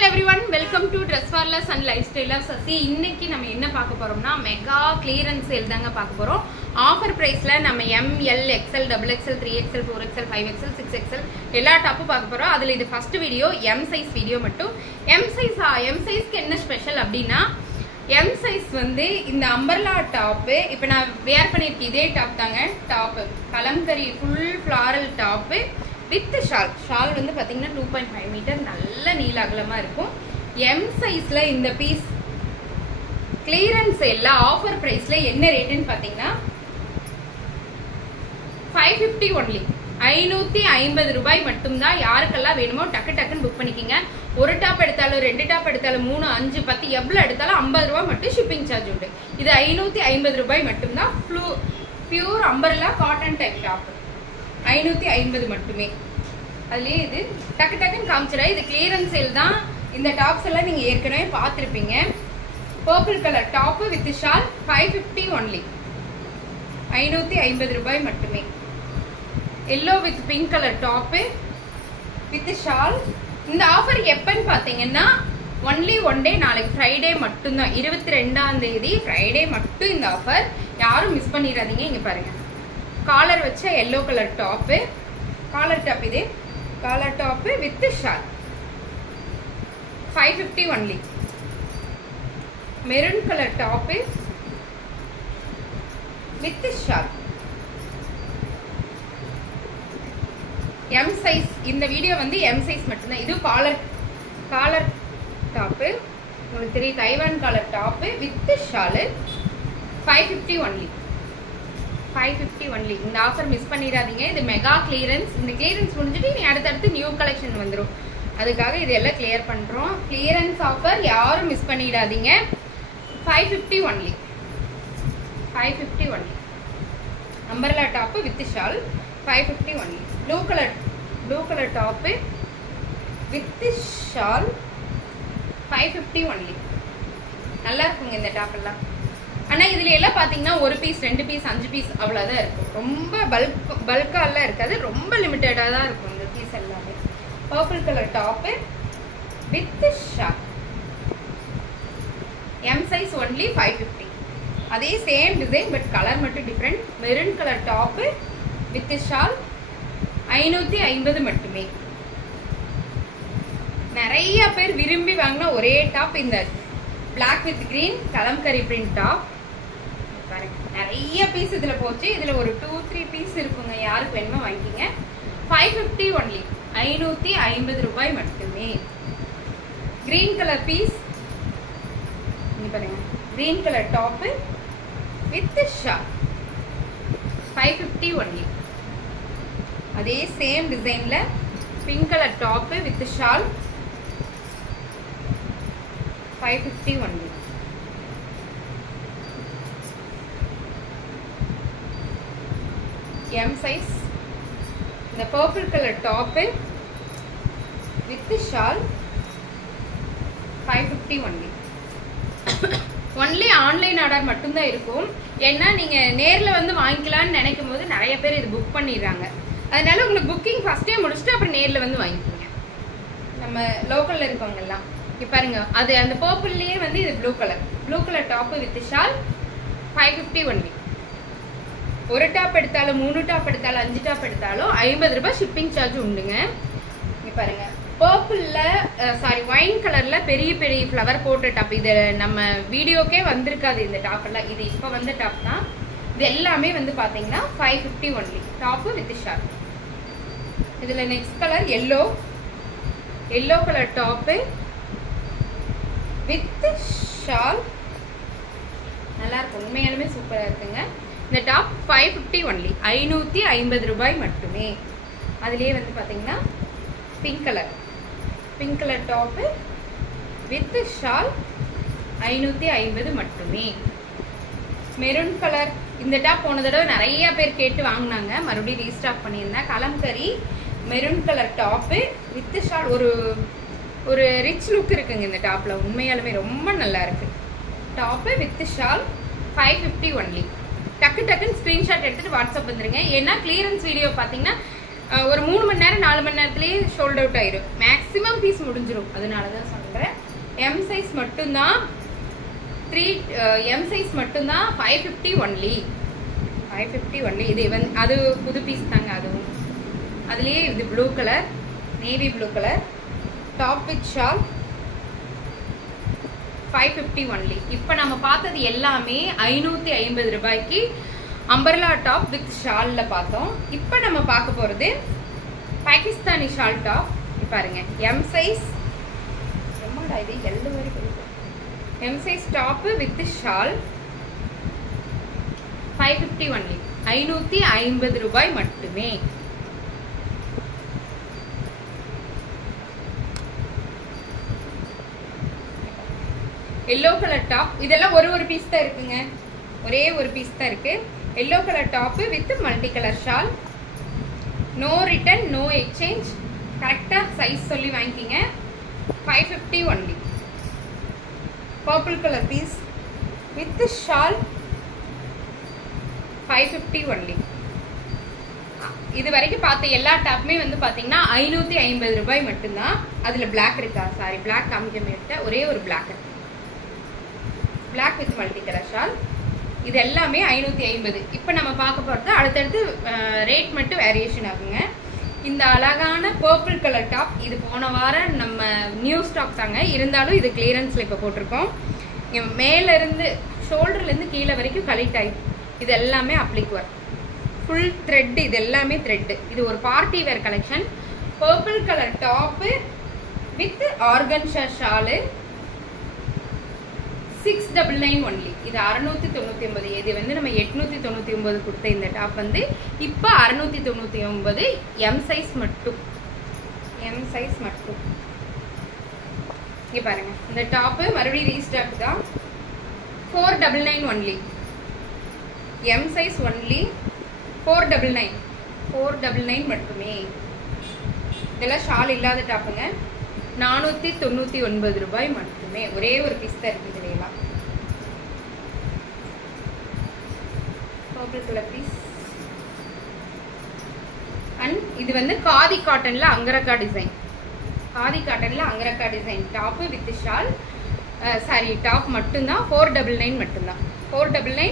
Hello everyone, welcome to Dress for Less and Lifestyle of Sasi. இன்னைக்கு நம்ம என்ன பார்க்க போறோம்னா மெகா கிளியரன்ஸ் சேல் தாங்க பார்க்க போறோம். ஆஃபர் பிரைஸ்ல நம்ம M, L, XL, XXL, 3XL, 4XL, 5XL, 6XL எல்லா டாப்பும் பார்க்க போறோம். அதுல இது first video M size video மட்டும். M சைஸ்க்கு என்ன ஸ்பெஷல் அப்படினா M சைஸ் வந்து இந்த அம்பர்லா டாப் இப்போ நான் வேர் பண்ணிருக்கேன் இதே டாப் தாங்க. Top kalamkari full floral top with shawl வந்து பாத்தீங்கன்னா 2.5 மீட்டர் நல்ல நீள அகலமா இருக்கும். M சைஸ்ல இந்த பீஸ் கிளியரன்ஸ் சேல்ல ஆஃபர் பிரைஸ்ல என்ன ரேட்னு பாத்தீங்கன்னா 550 ஒன்லி 550 ரூபாய் மட்டும்தான். யாருக்கெல்லாம் வேணுமோ டக்கு டக்குன்னு புக் பண்ணிக்கிங்க. ஒரு டாப் எடுத்தாலும் 2 டாப் எடுத்தாலும் 3, 5, 10 எவ்வளவு எடுத்தாலும் 50 ரூபாய் மட்டும் ஷிப்பிங் சார்ஜ் உண்டு. இது 550 ரூபாய் மட்டும்தான். Pure umbrella cotton type top 550 மட்டுமே. அதுலயே இது டக்கு டக்குன்னு காமிச்சிடா. இது கிளியரன்ஸ் சேல் தான். இந்த டாப்ஸ் எல்லாம் நீங்க ஏற்கனவே பார்த்திருப்பீங்க. Purple colour top with shawl 550 only 550 ரூபாய் மட்டுமே. Yellow with pink colour top with shawl. இந்த ஆஃபர் எப்பன்னு பாத்தீங்கன்னா ஒன்லி ஒன் டே, நாளைக்கு ஃப்ரைடே மட்டும்தான். 22ஆம் தேதி ஃப்ரைடே மட்டும் இந்த ஆஃபர். யாரும் மிஸ் பண்ணிடாதீங்க. இங்க பாருங்க, காலர் வச்ச yellow colour top, collar top இது collar top with shawl 550 only. Maroon colour top with shawl. M size இந்த வீடியோ வந்து M சைஸ் மட்டும்தான். இது காலர் டாப் உங்களுக்கு தெரியும், Taiwan collar top with shawl 550 only 550 only. இந்த ஆஃபர் மிஸ் பண்ணிடாதீங்க. இது மெகா கிளியரன்ஸ். இந்த கிளியரன்ஸ் முடிஞ்சிட்டு நீ அடுத்தடுத்து நியூ கலெக்ஷன் வந்துடும். அதுக்காக இது எல்லாம் கிளியர் பண்றோம். கிளியரன்ஸ் ஆஃபர் யாரும் மிஸ் பண்ணிடாதீங்க. 550 only 550 only. Umbrella top with shawl 550 only. Blue colour top with shawl 550 only. நல்லா இருக்குங்க இந்த டாப் எல்லாம். ஆனா இதுல எல்லாம் பாத்தீங்கன்னா ஒரு பீஸ் 2 பீஸ் 5 பீஸ் அவ்வளவுதான் இருக்கும். ரொம்ப பல்கா எல்லாம் இருக்காது, ரொம்ப லிமிட்டடா தான் இருக்கும் இந்த பீஸ் எல்லாமே. Purple colour top with shawl M size only 550. அதே சேம் டிசைன் பட் கலர் மட்டும் different. Maroon colour top with shawl 550 மட்டுமே. நிறைய பேர் விரும்பி வாங்கின ஒரே டாப் இந்த black with green kalamkari print top. நிறைய பீஸ் இதுல போச்சு. இதுல ஒரு 2-3 பீஸ் இருக்குங்க. யாருக்கு வேணுமோ வாங்கிக்கங்க. 550 ஒன்லி 550 ரூபாய் மட்டுமே. கிரீன் கலர் பீஸ் இங்க பாருங்க, green colour top with shawl 550 only. அதே சேம் டிசைன்ல pink colour top with shawl 550 only. M size இந்த purple colour top with shawl 550 only. Only online order மட்டும்தான் இருக்கும். ஏன்னா நீங்க நேர்ல வந்து வாங்கிக்கலாம்னு நினைக்கும் போது நிறைய பேர் இது புக் பண்ணிடுறாங்க. அதனால உங்களுக்கு புக்கிங் ஃபர்ஸ்டே முடிச்சுட்டு அப்புறம் நேர்ல வந்து வாங்கிக்கோங்க. நம்ம லோக்கல்ல இருக்கவங்க எல்லாம் இப்ப பாருங்க, அது அந்த பர்பிள்லயே வந்து இது blue colour top with shawl 550 only. ஒரு டாப் எடுத்தாலும் 3 டாப் எடுத்தாலும் 5 டாப் எடுத்தாலும் 50 ரூபாய் ஷிப்பிங் சார்ஜ் உண்டுங்க. இங்க பாருங்க, பர்பிள்ல ஒயின் கலர்ல பெரிய பெரிய ஃப்ளவர் போட்ட டாப். இது நம்ம வீடியோக்கே வந்திருக்காது இந்த டாப் எல்லாம். இது இப்ப வந்த டாப் தான். இது எல்லாமே வந்து பாத்தீங்கன்னா 550 ஒன்லி. Top with shawl. இதுல next colour yellow colour top with shawl. நல்லா இருக்கும், உண்மையாலுமே சூப்பரா இருக்குங்க. இந்த டாப் 550 ஒன்லி 550 ரூபாய் மட்டுமே. அதுலயே வந்து பாத்தீங்கன்னா pink colour top with shawl 550 மட்டுமே. மெரூன் கலர் இந்த டாப் போன தடவை நிறைய பேர் கேட்டு வாங்கினாங்க, மறுபடியும் ரீஸ்டாக் பண்ணியிருந்தேன். Kalamkari maroon colour top with shawl. ஒரு ரிச் லுக் இருக்குங்க இந்த டாப்ல. உண்மையாலுமே ரொம்ப நல்லா இருக்கு. Top with shawl 550 only. டக்கு டக்குன்னு ஸ்கிரீன்ஷாட் எடுத்துட்டு வாட்ஸ்அப் வந்துருங்க. ஏன்னா கிளியரன்ஸ் வீடியோ பாத்தீங்கன்னா ஒரு 3 மணி நேரம் 4 மணி நேரத்துலேயே ஷோல்ட் அவுட் ஆயிரும். மேக்ஸிமம் பீஸ் முடிஞ்சிடும். அதனால தான் சொல்கிறேன். எம் சைஸ் மட்டும்தான் எம் சைஸ் மட்டும்தான் 550 ஒன்லி. 550 ஒன்லி. இது அது புது பீஸ் தாங்க. அதுவும் அதுலேயே இது blue colour, navy blue colour, top with shawl 550 only. இப்போ நம்ம பார்த்தது எல்லாமே 550 ரூபாய்க்கு அம்பர்லா டாப் வித் ஷால்ல பார்த்தோம். இப்போ நம்ம பார்க்க போகிறது பாகிஸ்தானி ஷால் டாப். பாருங்க, எம் சைஸ் இது எல்லோ வரைக்கும் M size top with shawl 550 only. 550 ரூபாய் மட்டுமே. Yellow colour top. இதெல்லாம் ஒரு பீஸ் தான் இருக்குங்க. ஒரே ஒரு பீஸ் தான் இருக்கு. Yellow colour top with multi colour shawl. No return, no exchange. கரெக்டா சைஸ் சொல்லி வாங்கிக்கிங்க. 550 only. Purple colour piece with shawl 550 only. இது வரைக்கும் பார்த்த எல்லா டாப்புமே வந்து பாத்தீங்கன்னா 550 ரூபாய் மட்டும்தான். அதுல பிளாக் இருக்கா? சாரி, பிளாக் காமிக்க மாட்டேன். ஒரே ஒரு பிளாக் இருக்கு. Black with multi colour shawl. இது எல்லாமே 550. இப்போ நம்ம பார்க்க போகிறது அடுத்தடுத்து ரேட் மட்டும் வேரியேஷன் ஆகுங்க. இந்த அழகான பர்பிள் கலர் டாப் இது போன வாரம் நம்ம நியூ ஸ்டாக் தாங்க. இருந்தாலும் இது கிளியரன்ஸில் இப்போ போட்டிருக்கோம். மேலேருந்து ஷோல்டர்லேருந்து கீழே வரைக்கும் கலெக்ட் ஆகிடும். இது எல்லாமே அப்ளிக் ஒர்க், ஃபுல் த்ரெட். இது எல்லாமே த்ரெட். இது ஒரு party wear collection. Purple colour top with organza shawl 699 only. இது 699. இது வந்து நம்ம 899 கொடுத்த இந்த டாப் வந்து இப்போ 699. எம் சைஸ் மட்டும். எம் சைஸ் மட்டும். இங்க பாருங்க, இந்த டாப்பு மறுபடியும் ரீஸ்டாக் தான். 499 ஒன்லி. M size only 499. 499 மட்டுமே. இதெல்லாம் ஷால் இல்லாத டாப்புங்க. 499 ரூபாய் மட்டுமே. ஒரே ஒரு பீஸ் தான் இருக்குது. இதெல்லாம் பர்பிள் கலர் பீஸ். அண்ட் இது வந்து காதி காட்டன்ல அங்கரக்கா டிசைன். காதி காட்டன்ல angrakha design top with shawl. Sorry, top மட்டும்தான் 499 மட்டும்தான். 499.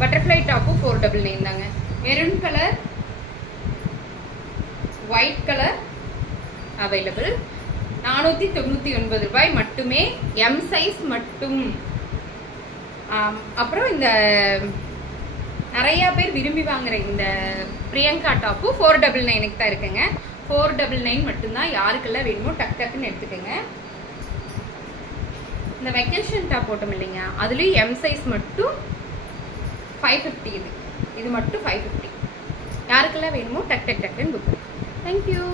பட்டர்ஃப்ளை டாப்பும் 499 தாங்க. Maroon colour, white colour available. 499 ரூபாய் மட்டுமே. எம் சைஸ் மட்டும். அப்புறம் இந்த நிறைய பேர் விரும்பி வாங்குற இந்த பிரியங்கா டாப்பு 499 தான் இருக்குங்க. 499 மட்டும்தான். யாருக்கெல்லாம் வேணுமோ டக் டக்குன்னு எடுத்துக்கோங்க. இந்த வெக்கேஷன் டாப் போட்டோம் இல்லைங்க, அதுலேயும் எம் சைஸ் மட்டும் 550. இது மட்டும் 550. யாருக்கெல்லாம் வேணுமோ டக் டக் டக்குன்னு புக். தேங்க்யூ.